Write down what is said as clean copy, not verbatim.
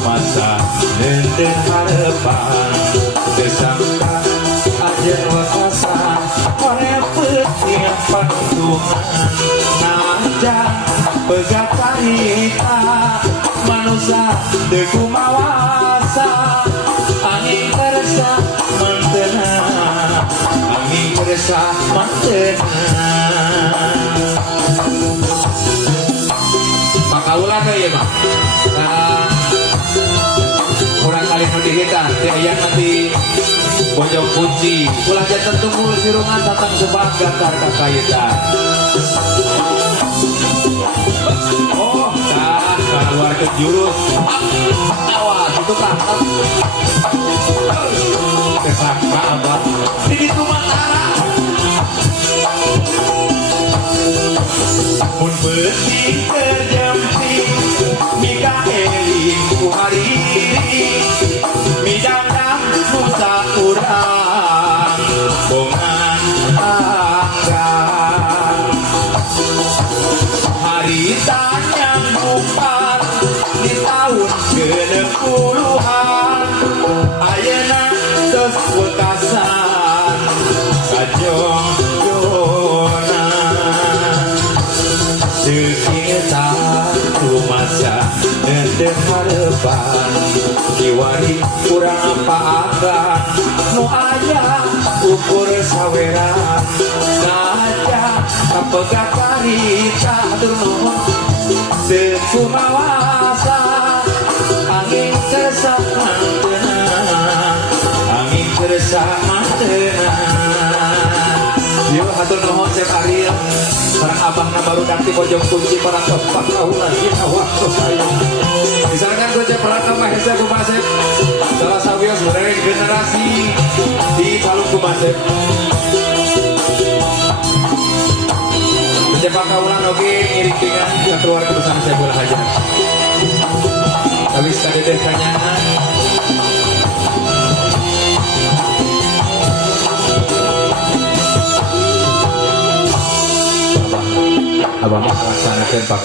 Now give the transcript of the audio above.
masa nenten harapan tersangka ajen wakasa merepet yang pantungan naja pegat karita manusia deku mawasa angin kerasa mantena angin kerasa mantena makaulah ya mah kurang kali nanti kita ayah nanti bojong kunci ulah jantan tunggu sirungan datang sebagai karta kaitan oh dah keluar ke jurus awas itu tangkap kesakra abad ini tuh matara pun penting terjemping Mikaelin ku hari midang nusa urang bongan anggang hari tanyang bukan di tahun ke-60-an ayeuna geus wekasan kajong jona sekitar masa nenten harapan diwari kurang apa-apa nu aya ukur saweran naja kapegat karita durnuhun seku mawasa angin kerasa mantena angin kerasa mantena yuk hatur nuhun Chef Ariel barang abangna baru ganti pojok kunci para topak kaulah kita waktu saya misalkan gue Chef Raka Mahesa Kumasep salah sawios dari generasi di Palu Kumasep mencepak kaulah oke ngiring dengan keluarga bersama saya bola hajar habis kadedeh kanyangan abang melaksanakan Pak